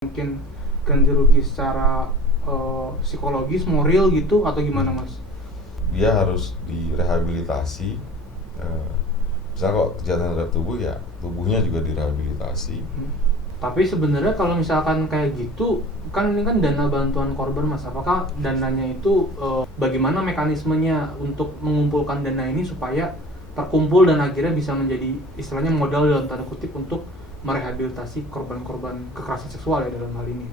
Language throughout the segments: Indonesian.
mungkin ganti rugi secara psikologis, moral gitu atau gimana Mas? Dia harus direhabilitasi. Misalnya kok kejahatan terhadap tubuh, ya tubuhnya juga direhabilitasi. Tapi sebenarnya kalau misalkan kayak gitu, kan ini kan dana bantuan korban Mas, apakah dananya itu bagaimana mekanismenya untuk mengumpulkan dana ini supaya terkumpul dan akhirnya bisa menjadi istilahnya modal dalam tanda kutip untuk merehabilitasi korban-korban kekerasan seksual ya dalam hal ini.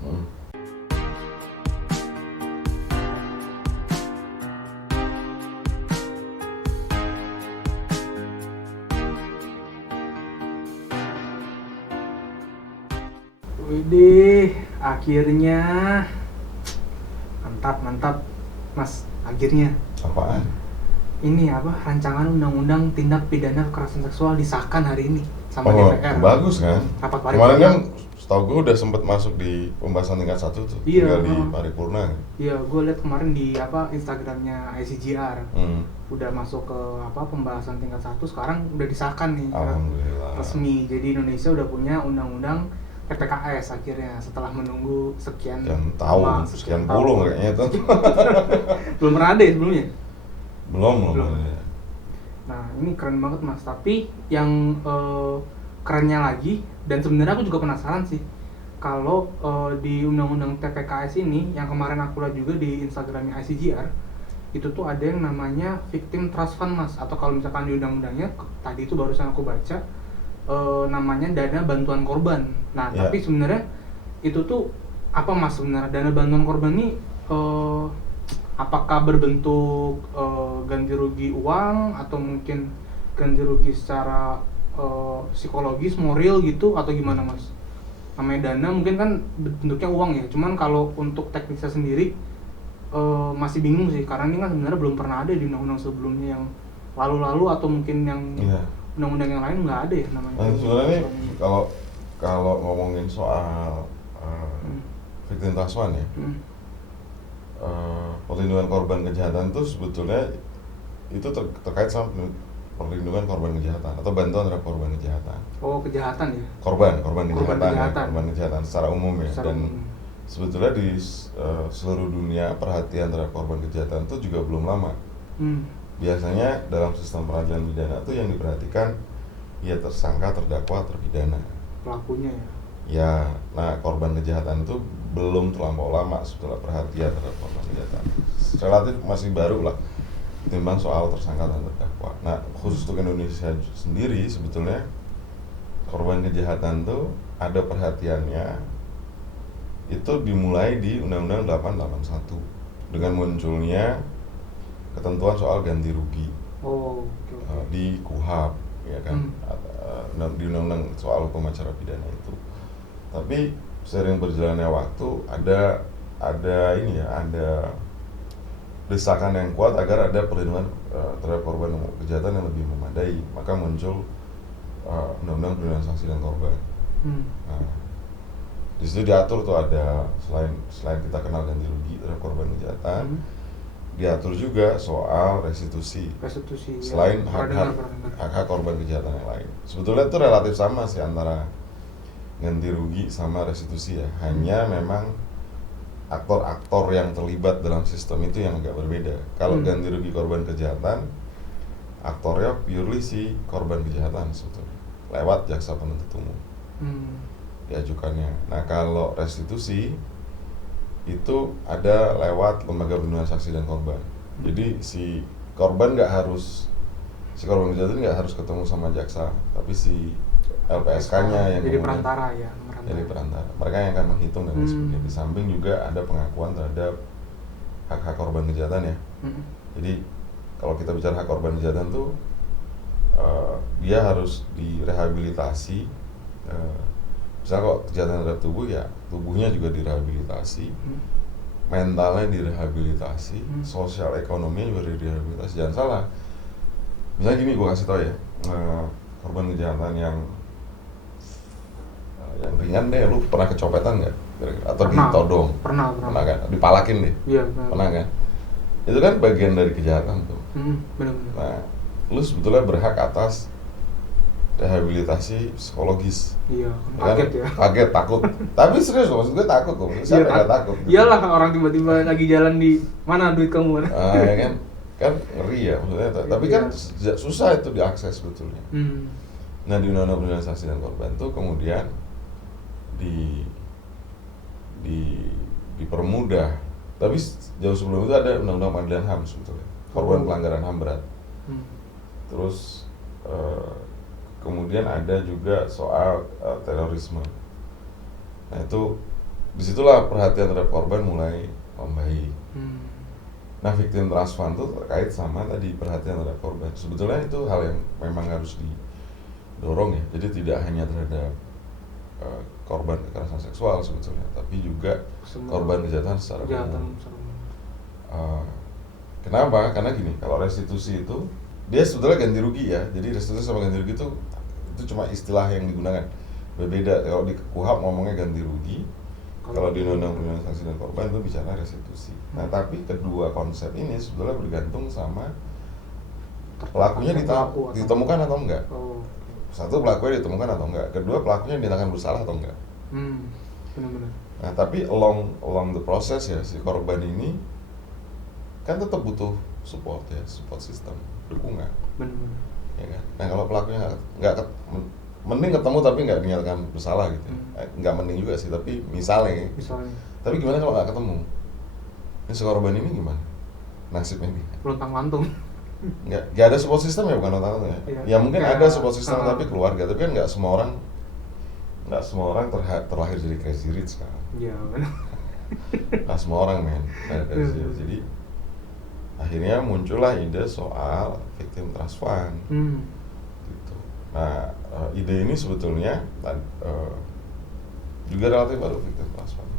Widih, akhirnya mantap Mas, akhirnya Apaan? ini apa rancangan undang-undang tindak pidana kekerasan seksual disahkan hari ini sama DPR. Bagus kan? Rapat Kemarin paripurna. kan setahu gue udah sempet masuk di pembahasan tingkat 1 tuh, Iya, tinggal di paripurna kan? Iya, gue liat kemarin di apa Instagramnya ICGR udah masuk ke apa pembahasan tingkat 1, sekarang udah disahkan nih. Alhamdulillah. Resmi, jadi Indonesia udah punya undang-undang PPKS akhirnya setelah menunggu sekian Tahun, sekian puluh kayaknya itu. Belum pernah ada ya sebelumnya. Belum. Ya. Nah ini keren banget Mas, tapi yang kerennya lagi, dan sebenarnya aku juga penasaran sih kalau di undang-undang TPKS ini yang kemarin aku lihat juga di Instagramnya ICGR, itu tuh ada yang namanya Victim Trust Fund Mas, atau kalau misalkan di undang-undangnya tadi itu barusan aku baca namanya dana bantuan korban. Nah tapi sebenarnya itu tuh apa Mas sebenarnya dana bantuan korban ini apakah berbentuk ganti rugi uang atau mungkin ganti rugi secara psikologis, moral gitu atau gimana Mas? Namanya dana mungkin kan bentuknya uang ya, cuman kalau untuk teknisnya sendiri masih bingung sih, karena ini kan sebenarnya belum pernah ada di undang-undang sebelumnya yang lalu-lalu atau mungkin yang undang-undang yang lain nggak ada ya namanya. Nah, sebenarnya kalau ngomongin soal victim trust fund ya, perlindungan korban kejahatan itu sebetulnya itu terkait sama perlindungan korban kejahatan atau bantuan terhadap korban kejahatan. Oh, kejahatan ya? Korban kejahatan secara umum ya. Sebetulnya di seluruh dunia perhatian terhadap korban kejahatan itu juga belum lama. Biasanya dalam sistem peradilan pidana itu yang diperhatikan ya tersangka, terdakwa, terpidana, pelakunya ya. Ya, nah korban kejahatan itu belum terlampau lama sebetulnya perhatian terhadap korban kejahatan. Relatif masih baru lah timbang soal tersangka dan terdakwa. Nah, khusus untuk Indonesia sendiri sebetulnya korban kejahatan itu ada perhatiannya itu dimulai di Undang-Undang 881 dengan munculnya ketentuan soal ganti rugi. Di KUHP ya kan, di Undang-Undang soal hukum acara pidana itu. Tapi sering berjalannya waktu ada desakan yang kuat agar ada perlindungan terhadap korban kejahatan yang lebih memadai, maka muncul Undang-Undang Perlindungan Saksi dan Korban. Nah, di situ diatur tuh ada selain kita kenal ganti rugi terhadap korban kejahatan, diatur juga soal restitusi selain hak korban kejahatan yang lain. Sebetulnya itu relatif sama sih antara ganti rugi sama restitusi ya, hanya memang aktor-aktor yang terlibat dalam sistem itu yang agak berbeda. Kalau ganti rugi korban kejahatan, aktornya purely si korban kejahatan sebetulnya lewat jaksa penuntut umum diajukannya. Nah kalau restitusi itu ada lewat lembaga perlindungan saksi dan korban. Jadi si korban korban kejahatan nggak harus ketemu sama jaksa, tapi si LPSK-nya yang jadi perantara ya. Jadi perantara. Mereka yang akan menghitung dan sebagainya. Di samping juga ada pengakuan terhadap hak-hak korban kejahatan ya. Jadi kalau kita bicara hak korban kejahatan tuh dia harus direhabilitasi. Misalnya kok kejahatan terhadap tubuh, ya tubuhnya juga direhabilitasi, mentalnya direhabilitasi, sosial ekonominya juga direhabilitasi. Jangan salah, misalnya gini, gue kasih tau ya, korban kejahatan yang ringan deh, lu pernah kecopetan nggak? Atau ditodong? Pernah kan? Dipalakin deh? Iya, pernah kan? Itu kan bagian dari kejahatan tuh. Benar-benar. Nah, lu sebetulnya berhak atas rehabilitasi psikologis. Iya, Kan kaget ya. kaget, takut. Tapi serius loh, maksud gue takut kok. Siapa yang nggak takut? Gitu. Iyalah, orang tiba-tiba lagi jalan di mana duit kamu? Ya kan ngeri ya maksudnya. Tapi Iya. kan susah itu diakses sebetulnya. Nah di undang-undang perlindungan saksi dan korban tuh kemudian dipermudah. Tapi jauh sebelum itu ada undang-undang pengadilan HAM sebetulnya, korban pelanggaran HAM berat. Terus kemudian ada juga soal terorisme. Nah itu disitulah perhatian terhadap korban mulai membaik. Nah victim trust fund itu terkait sama tadi perhatian terhadap korban. Sebetulnya itu hal yang memang harus didorong ya. Jadi tidak hanya terhadap korban kekerasan seksual sebetulnya, tapi juga korban kejahatan secara umum. Kenapa? Karena gini, kalau restitusi itu dia sebetulnya ganti rugi ya. Jadi restitusi sama ganti rugi itu cuma istilah yang digunakan. Berbeda. Kalau di KUHP ngomongnya ganti rugi, kalau di undang-undang perlindungan saksi dan korban itu bicara restitusi. Nah, tapi kedua konsep ini sebetulnya bergantung sama pelakunya ditemukan atau enggak. Satu, pelakunya ditemukan atau enggak. Kedua, pelakunya dinyatakan bersalah atau enggak. Benar-benar. Nah, tapi along the process ya, si korban ini kan tetap butuh support ya, support system, dukungan. Benar-benar. Ya kan? Nah, kalau pelakunya nggak mending ketemu tapi nggak dinyatakan bersalah gitu. Nggak mending juga sih, tapi misalnya. Tapi gimana kalau nggak ketemu? Ini si korban ini gimana nasibnya ini? Luntang-lantung. Nggak ada support system ya, bukan luntang-lantung ya. Ya mungkin ada support system tapi keluarga, tapi kan nggak semua orang terlahir jadi crazy rich kan. Iya benar. Nggak semua orang crazy rich. Jadi akhirnya muncullah ide soal victim trust fund. Gitu. Nah, ide ini sebetulnya juga relatif baru, victim trust fund.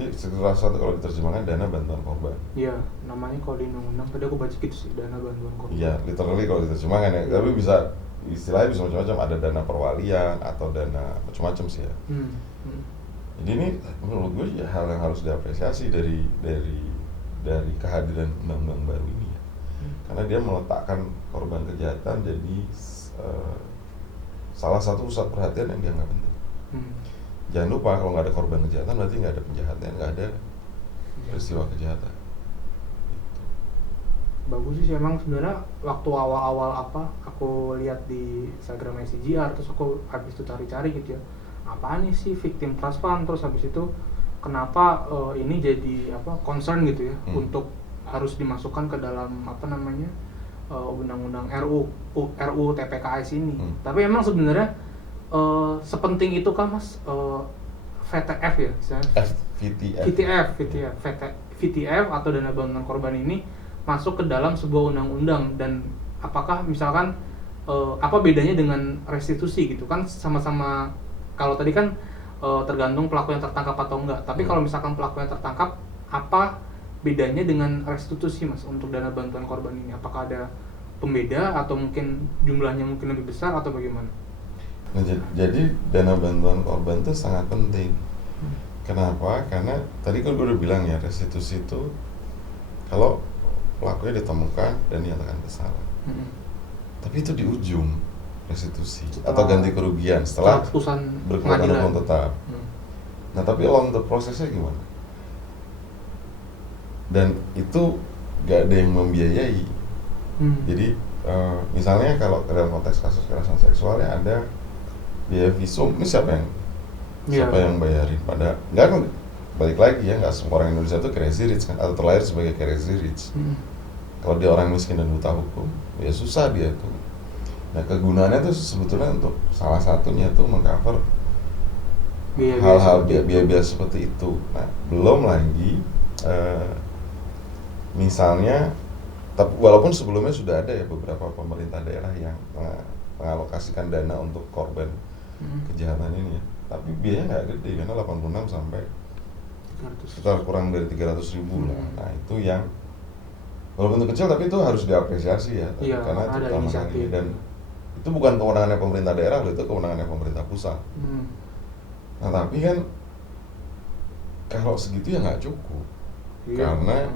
Jadi victim trust fund kalau diterjemahkan dana bantuan korban. Iya, namanya kalau di undang-undang tadi aku baca gitu sih, dana bantuan korban. Iya, literally kalau diterjemahkan ya. Tapi bisa istilahnya bisa macam-macam, ada dana perwalian atau dana macam-macam sih ya. Jadi ini menurut gue ya hal yang harus diapresiasi dari kehadiran undang-undang baru ini ya. Karena dia meletakkan korban kejahatan jadi salah satu pusat perhatian yang dianggap penting. Jangan lupa kalau nggak ada korban kejahatan berarti nggak ada penjahatnya, nggak ada peristiwa kejahatan. Gitu. Bagus sih emang sebenarnya waktu awal-awal aku lihat di Instagram ICGR, terus aku habis itu cari-cari gitu ya, apaan nih sih victim trust fund, terus habis itu kenapa ini jadi concern gitu ya untuk harus dimasukkan ke dalam undang-undang RU TPKS ini. Tapi emang sebenarnya sepenting itu kan Mas VTF ya, VTF atau dana bantuan korban ini masuk ke dalam sebuah undang-undang, dan apakah misalkan apa bedanya dengan restitusi gitu kan, sama-sama kalau tadi kan tergantung pelaku yang tertangkap atau enggak, tapi kalau misalkan pelaku yang tertangkap, apa bedanya dengan restitusi Mas untuk dana bantuan korban ini? Apakah ada pembeda atau mungkin jumlahnya mungkin lebih besar atau bagaimana? Nah, jadi dana bantuan korban itu sangat penting. Kenapa? Karena tadi kan gue udah bilang ya, restitusi itu kalau pelakunya ditemukan dan dinyatakan bersalah. Tapi itu di ujung restitusi atau ganti kerugian setelah berkekuatan hukum tetap. Nah, tapi along the prosesnya gimana? Dan itu gak ada yang membiayai. Jadi misalnya kalau dalam konteks kasus kekerasan seksualnya ada biaya visum, ini siapa yang bayarin? Pada nggak kan, balik lagi ya, nggak semua orang Indonesia itu crazy rich kan, atau terlahir sebagai crazy rich. Kalau dia orang miskin dan buta hukum, ya susah dia tuh. Nah, kegunaannya tuh sebetulnya untuk salah satunya tuh mengcover hal-hal biaya seperti itu. Nah, belum lagi misalnya, tapi walaupun sebelumnya sudah ada ya beberapa pemerintah daerah yang mengalokasikan dana untuk korban kejahatan ini ya, tapi biayanya nggak gede karena 86 sampai sekitar kurang dari 300.000 lah. Nah, itu yang walaupun itu kecil tapi itu harus diapresiasi ya, karena itu pertama kali, dan itu bukan kewenangannya pemerintah daerah loh, itu kewenangannya pemerintah pusat. Nah, tapi kan kalau segitu ya nggak cukup, karena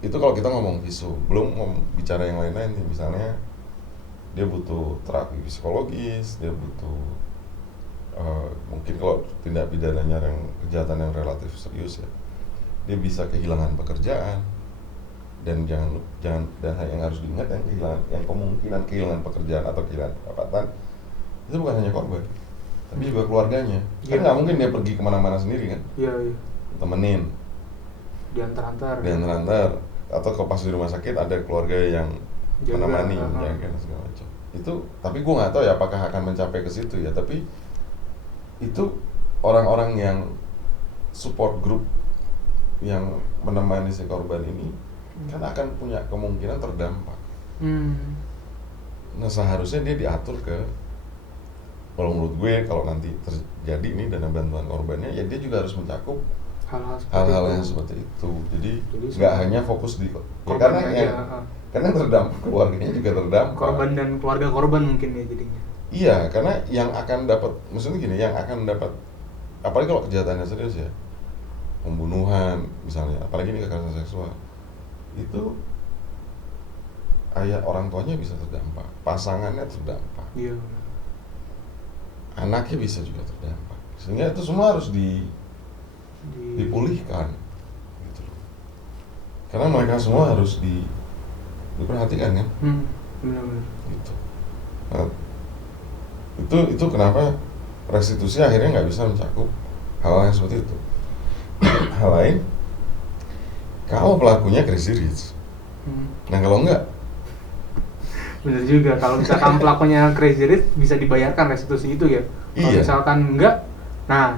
itu kalau kita ngomong visum, belum bicara yang lain-lain nih, misalnya dia butuh terapi psikologis, dia butuh mungkin kalau tindak pidananya yang kejahatan yang relatif serius ya, dia bisa kehilangan pekerjaan. Dan jangan dan yang harus diingat, yang kehilangan, yang kemungkinan kehilangan pekerjaan atau kehilangan pendapatan itu bukan hanya korban, tapi juga keluarganya. Kan nggak mungkin dia pergi kemana-mana sendiri kan. Iya. Temenin, Diantar-antar atau kalau pas di rumah sakit ada keluarga yang menemani, jaga segala macam. Itu, tapi gue nggak tahu ya apakah akan mencapai ke situ ya. Tapi itu orang-orang yang support group yang menemani si korban ini kan akan punya kemungkinan terdampak. Nah seharusnya dia diatur ke, kalau menurut gue kalau nanti terjadi nih dana bantuan korbannya ya dia juga harus mencakup hal-hal yang seperti itu. Jadi nggak hanya fokus di korban ya, karena yang terdampak keluarganya juga terdampak. Korban dan keluarga korban mungkin ya jadinya. Iya, karena yang akan dapat, maksudnya gini, yang akan dapat, apalagi kalau kejahatannya serius ya, pembunuhan misalnya, apalagi ini kekerasan seksual, itu ayah orang tuanya bisa terdampak, pasangannya terdampak, iya, anaknya bisa juga terdampak, sehingga itu semua harus dipulihkan, gitu loh. Karena mereka semua harus diperhatikan kan, benar-benar. gitu. Nah, itu kenapa restitusi akhirnya nggak bisa mencakup hal yang seperti itu. Hal lain, kalau pelakunya crazy rich, nah kalau enggak, bener juga, kalau misalkan pelakunya crazy rich bisa dibayarkan restitusi itu ya. Kalau iya. misalkan enggak, nah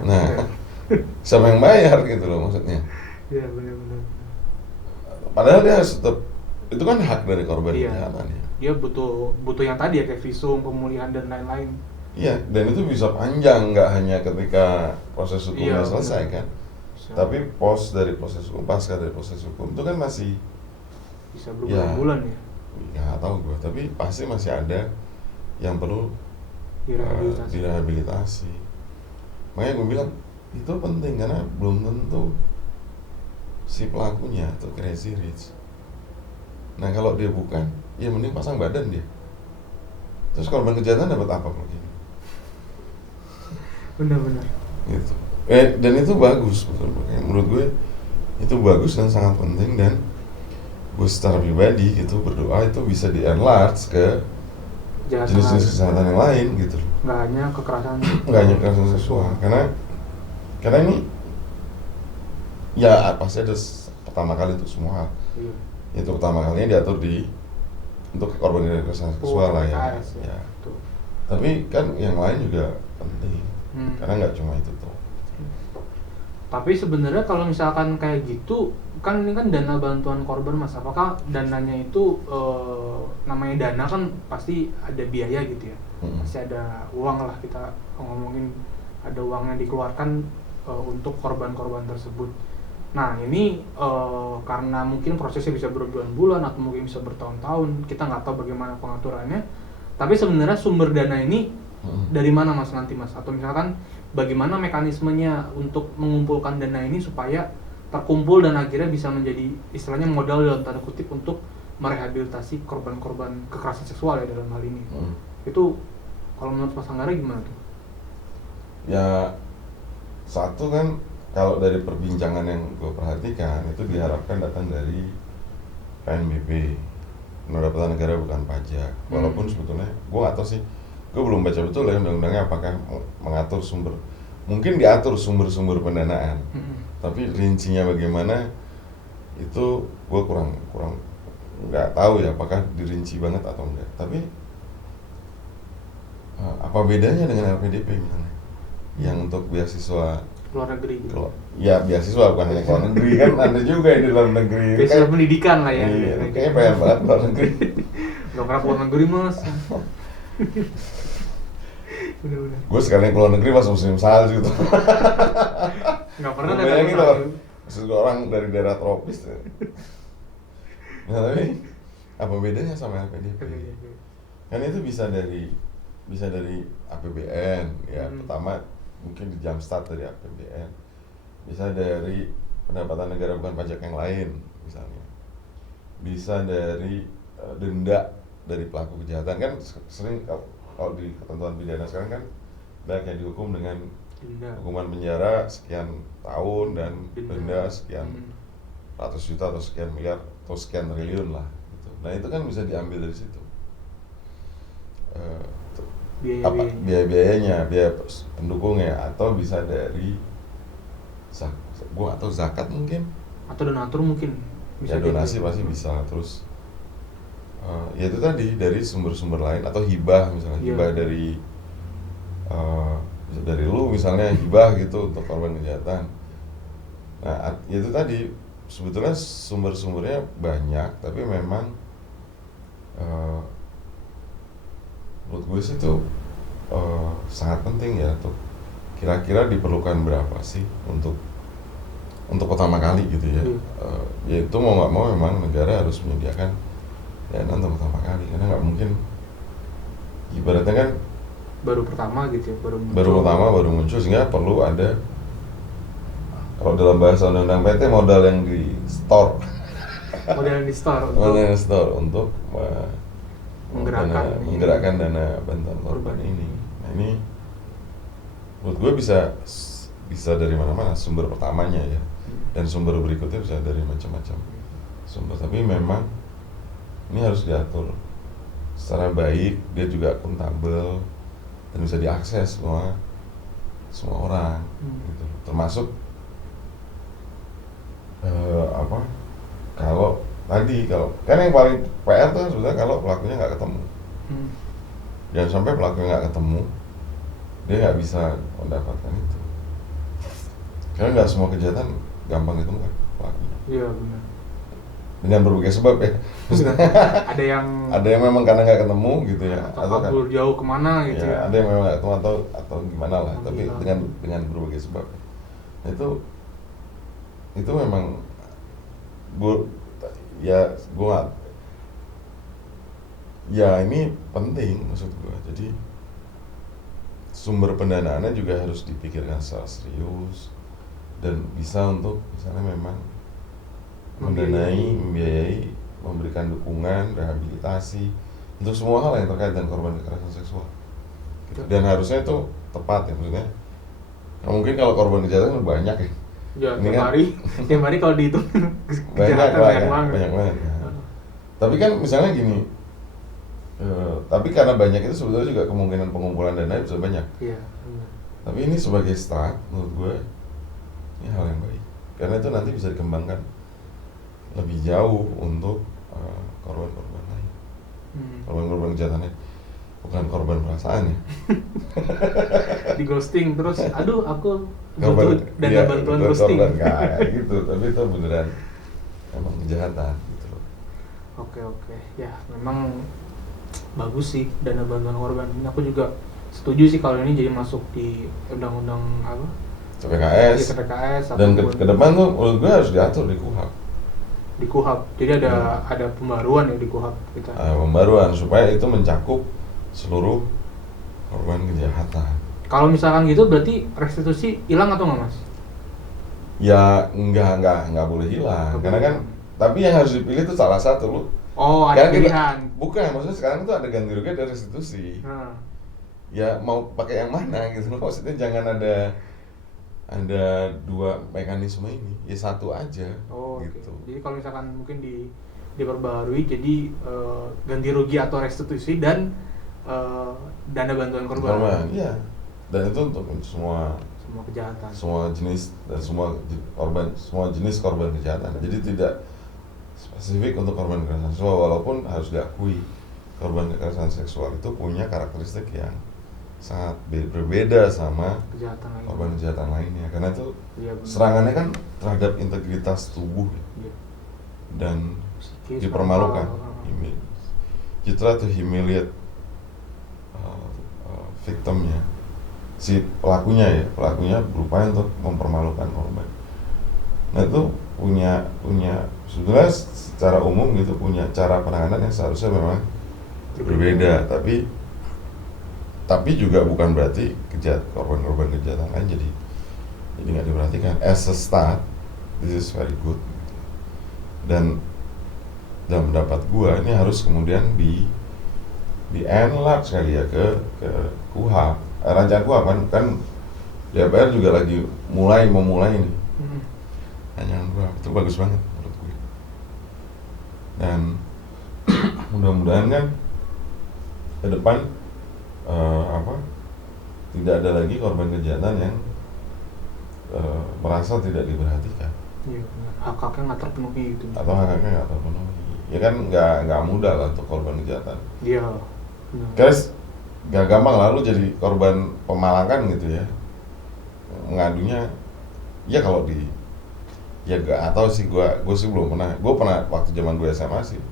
siapa yang bayar gitu loh maksudnya. Iya benar-benar. Padahal dia harus tetap, itu kan hak dari korban kejahatan ya. Dia butuh yang tadi ya, kayak visum, pemulihan dan lain-lain. Iya, dan itu bisa panjang, nggak hanya ketika proses hukumnya selesai kan. Tapi dari proses hukum, pasca dari proses hukum itu kan masih bisa berbulan-bulan ya. Ya nggak tahu gue, tapi pasti masih ada yang perlu direhabilitasi. Makanya gue bilang itu penting karena belum tentu si pelakunya atau crazy rich. Nah kalau dia bukan, ya mending pasang badan dia. Terus korban kejahatan dapat apa kalau gini? Benar-benar. Gitu. Dan itu bagus, betul. Menurut gue itu bagus dan sangat penting, dan gue secara pribadi itu berdoa itu bisa di-enlarge ke jenis-jenis kejahatan yang lain gitu. Nggak hanya kekerasan seksual. Karena ini ya pasti ada pertama kali untuk semua hal. Iya. Itu pertama kalinya diatur untuk korban kekerasan seksual lah ya. Ya. Tapi kan yang lain juga penting. Karena nggak cuma itu tuh. Tapi sebenarnya kalau misalkan kayak gitu, kan ini kan dana bantuan korban Mas, apakah dananya itu namanya dana kan pasti ada biaya gitu ya, pasti ada uang lah, kita ngomongin ada uang yang dikeluarkan untuk korban-korban tersebut. Nah ini karena mungkin prosesnya bisa berbulan-bulan atau mungkin bisa bertahun-tahun, kita nggak tahu bagaimana pengaturannya. Tapi sebenarnya sumber dana ini dari mana Mas nanti Mas? Atau misalkan bagaimana mekanismenya untuk mengumpulkan dana ini supaya terkumpul dan akhirnya bisa menjadi istilahnya modal dalam tanda kutip untuk merehabilitasi korban-korban kekerasan seksual ya dalam hal ini. Itu kalau menurut Mas Anggara gimana tuh? Ya satu kan, kalau dari perbincangan yang gue perhatikan itu diharapkan datang dari PNBP, pendapatan negara bukan pajak. Walaupun sebetulnya gue nggak tahu sih, gue belum baca betul ya undang-undangnya apakah mengatur mungkin diatur sumber-sumber pendanaan, tapi rincinya bagaimana itu gue kurang nggak tahu ya apakah dirinci banget atau enggak. Tapi apa bedanya dengan LPDP misalnya yang untuk beasiswa luar negeri gitu? Ya beasiswa bukan hanya luar negeri kan, ada juga yang di dalam negeri. Beasiswa pendidikan lah ya. Iya, kayaknya pengen banget luar negeri. Gak pernah keluar negeri Mas. Bener-bener. Gue sekalian keluar negeri pas musim salju tuh. Gak pernah bayangin loh, maksud orang dari daerah tropis. Nah tapi apa bedanya sama LPDP? Kan itu bisa dari APBN ya. Pertama mungkin di jumpstart dari APBN, bisa dari pendapatan negara bukan pajak yang lain misalnya, bisa dari denda dari pelaku kejahatan kan sering kalau di ketentuan pidana sekarang kan banyak yang dihukum dengan hukuman penjara sekian tahun dan denda sekian ratus juta atau sekian miliar atau sekian triliun lah gitu. Nah itu kan bisa diambil dari situ biaya-biayanya, biaya pendukungnya, atau bisa dari gua atau zakat mungkin, atau donatur mungkin bisa, ya donasi pasti bisa. Terus ya itu tadi dari sumber-sumber lain atau hibah misalnya, hibah dari lu misalnya, hibah gitu untuk korban kejahatan. Nah itu tadi sebetulnya sumber-sumbernya banyak, tapi memang menurut gue sih itu sangat penting ya, untuk kira-kira diperlukan berapa sih untuk pertama kali gitu ya. Ya itu mau nggak mau memang negara harus menyediakan dana untuk pertama kali, karena nggak mungkin, ibaratnya kan baru pertama gitu ya, baru muncul sehingga perlu ada, kalau dalam bahasa undang-undang PT, modal yang di store untuk menggerakkan dana bantuan korban ini. Nah ini menurut gue bisa dari mana-mana sumber pertamanya ya, dan sumber berikutnya bisa dari macam-macam sumber, tapi memang ini harus diatur secara baik, dia juga akuntabel dan bisa diakses semua orang gitu. Termasuk kalau kan yang paling PR tuh sebenarnya kalau pelakunya nggak ketemu. Jangan sampai pelakunya nggak ketemu, dia nggak bisa mendapatkan itu, karena nggak semua kejahatan gampang ditemukan pelakunya. Iya benar. Dengan berbagai sebab ya. ada yang memang karena nggak ketemu gitu ya, atau kabur jauh kemana gitu ya. Ada yang memang nggak ketemu atau gimana lah, tapi dengan berbagai sebab. Nah, itu memang ini penting maksud gue. Jadi sumber pendanaannya juga harus dipikirkan secara serius dan bisa untuk misalnya memang membiayai, memberikan dukungan, rehabilitasi untuk semua hal yang terkait dengan korban kekerasan seksual. Dan harusnya itu tepat ya, maksudnya. Nah, mungkin kalau korban kejahatan banyak ya. Ya, tiap hari kalau dihitung banyak banget. Tapi kan misalnya gini, tapi karena banyak itu sebetulnya juga kemungkinan pengumpulan dana bisa banyak. Iya. Tapi ini sebagai start menurut gue ini hal yang baik, karena itu nanti bisa dikembangkan lebih jauh untuk korban-korban lain, korban-korban kejahatannya, bukan korban perasaan ya. Di ghosting terus, aduh aku butuh dana bantuan ghosting. Kayak gitu, tapi itu beneran emang kejahatan gitu loh. Oke, ya memang bagus sih dana bantuan korban. Ini aku juga setuju sih kalau ini jadi masuk di undang-undang apa? TPKS. Dan ke depan tuh menurut gue harus diatur di KUHP. Di KUHP, jadi ada pembaruan ya di KUHP kita. Pembaruan supaya itu mencakup seluruh korban kejahatan. Kalau misalkan gitu berarti restitusi hilang atau nggak mas? Ya nggak boleh hilang, karena kan. Tapi yang harus dipilih itu salah satu lu. Oh, ada pilihan. Bukan, maksudnya sekarang itu ada ganti rugi, ada restitusi. Ya mau pakai yang mana gitu loh, maksudnya jangan ada dua mekanisme ini, ya satu aja. Gitu. Okay. Jadi kalau misalkan mungkin diperbarui jadi ganti rugi atau restitusi dan dana bantuan korban. Iya. Dan itu untuk semua kejahatan, semua jenis dan semua jenis korban kejahatan. Jadi tidak spesifik untuk korban kekerasan seksual, walaupun harus diakui korban kekerasan seksual itu punya karakteristik yang sangat berbeda sama korban kejahatan lainnya, karena itu serangannya kan terhadap integritas tubuh dan dipermalukan. You try to humiliate victimnya, si pelakunya berupaya untuk mempermalukan korban. Nah itu punya sebenarnya secara umum gitu punya cara penanganan yang seharusnya memang berbeda, tapi juga bukan berarti korban-korban kejahatan lain jadi nggak diperhatikan. As a start, this is very good. Dan dalam pendapat gua ini harus kemudian di enlarge kali ya ke KUHP, rancangan KUHP kan DPR juga lagi memulai ini rancangan KUHP, itu bagus banget menurut gue. Dan mudah-mudahan kan ke depan tidak ada lagi korban kejahatan yang merasa tidak diperhatikan. Iya, hak-haknya nggak terpenuhi gitu. Atau hak-haknya nggak terpenuhi. Ya kan nggak mudah lah untuk korban kejahatan. Iya. Guys, gak gampang lah lu jadi korban pemalangan gitu ya. Mengadunya, ya kalau ya gak tahu sih, gue sih belum pernah. Gue pernah waktu zaman gue SMA sih,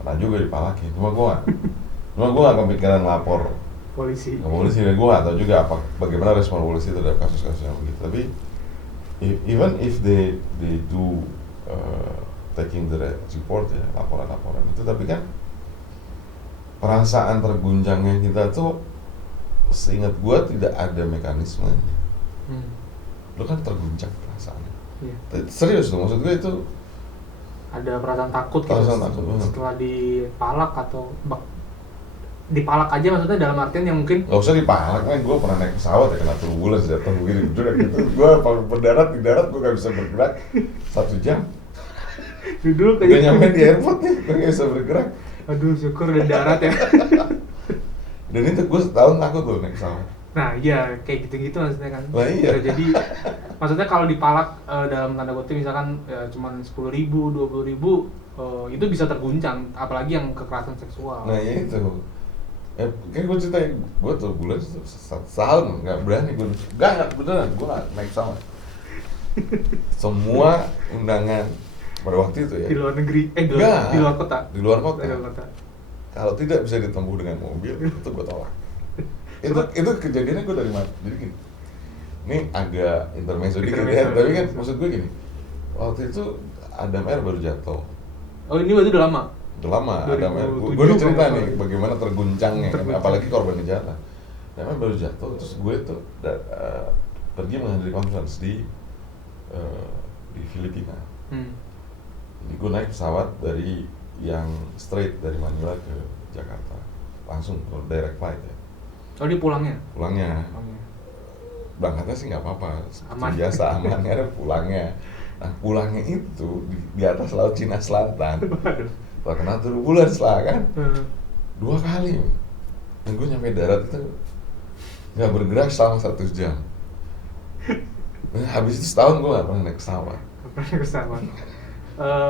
pernah juga dipalakin. Cuma gue gak kepikiran lapor polisi. Ke polisi, dan gue gak tahu juga bagaimana respon polisi terhadap kasus-kasus yang begitu. Tapi even if they do taking the report ya, laporan itu, tapi kan perasaan terguncangnya kita tuh, seingat gue tidak ada mekanismenya. Lo kan terguncang perasaannya. Iya. Serius tuh, maksud gue itu ada perasaan takut gitu setelah dipalak, atau dipalak aja maksudnya dalam artian yang mungkin nggak usah dipalak, kan gue pernah naik pesawat ya, kena turbulensi jatuh begini gitu. Gue di darat gue gak bisa bergerak 1 jam. duduk aja. Udah nyampe di airport nih, gue gak bisa bergerak. Aduh, syukur udah darat ya. Dan itu gue setahun takut loh naik pesawat. Nah iya, kayak gitu-gitu maksudnya kan. Nah, iya. Jadi maksudnya kalau dipalak dalam tanda kutip misalkan cuman 10.000, 20.000, itu bisa terguncang, apalagi yang kekerasan seksual. Nah ya itu. Kayak gue cerita, gue turbulen setahun nggak berani gue. Nggak beneran, gue nggak naik pesawat. Semua undangan pada waktu itu ya. Di luar negeri, di luar kota. Di luar kota. Di luar kota. Kalau tidak bisa ditempuh dengan mobil, itu gue tolak. itu kejadiannya gue dari mana? Jadi gini, ini agak intermezzo dikit ya, tapi kan maksud gue gini, waktu itu Adam Air baru jatuh. Oh ini waktu udah lama? Udah lama, Adam Air. Gue cerita nih bagaimana terguncangnya, kan? Apalagi korban kejahatan. Adam Air baru jatuh, terus gue tuh pergi menghadiri conference di Filipina. Jadi gue naik pesawat dari yang straight dari Manila ke Jakarta, langsung direct flight ya. Oh dia pulangnya? Pulangnya. Berangkatnya sih nggak apa-apa, biasa aman ya pulangnya. Nah pulangnya itu di atas laut Cina Selatan, terkena turbulence lah kan, 2 kali. Dan gue nyampe darat itu nggak bergerak selama 1 jam. Nah, habis itu setahun gue nggak pernah naik pesawat.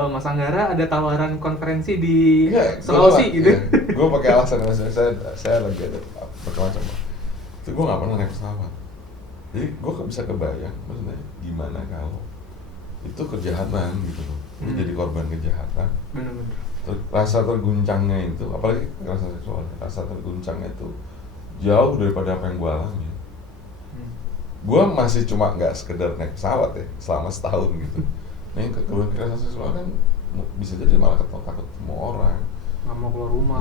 Mas Anggara ada tawaran konferensi di Sulawesi gitu? Ya, gue pakai alasan saya lagi ada macam-macam. Itu gue nggak pernah naik pesawat. Jadi gue bisa kebayang maksudnya gimana kalau itu kejahatan gitu loh. Ini jadi korban kejahatan. Benar-benar. Rasa terguncangnya itu, apalagi kekerasan seksual, rasa terguncangnya itu jauh daripada apa yang gue alami. Gue masih cuma nggak sekedar naik pesawat ya selama setahun gitu. Nah yang kekerasan seksual kan bisa jadi malah takut semua orang. Nggak mau keluar rumah.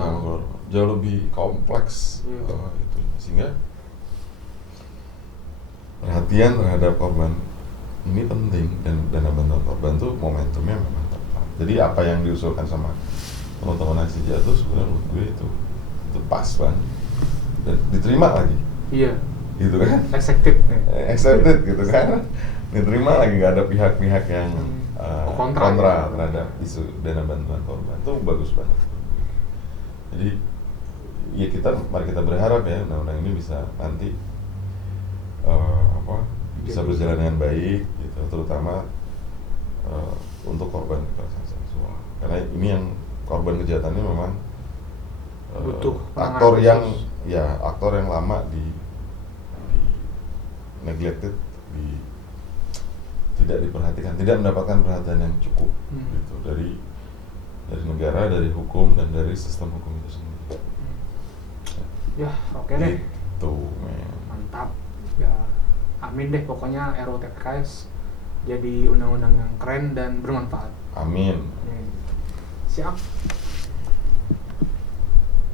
Jauh lebih kompleks itu, sehingga perhatian terhadap korban ini penting, dan dana bantuan korban tuh momentumnya memang tepat. Jadi apa yang diusulkan sama teman-teman ICJ itu sebenarnya menurut gue itu pas banget dan diterima lagi. Iya. Gitu kan? Accepted gitu kan? Diterima lagi, nggak ada pihak-pihak yang kontra terhadap isu dana bantuan korban, itu bagus banget. Jadi ya mari kita berharap ya undang-undang ini bisa nanti bisa berjalan dengan baik gitu, terutama untuk korban kekerasan seksual, karena ini yang korban kejahatannya memang butuh aktor yang lama di neglected, tidak diperhatikan, tidak mendapatkan perhatian yang cukup gitu dari negara, dari hukum, dan dari sistem hukum itu sendiri. Ya oke deh. Gitu, mantap. Ya amin deh, pokoknya RUU TPKS jadi undang-undang yang keren dan bermanfaat. Amin. Siap.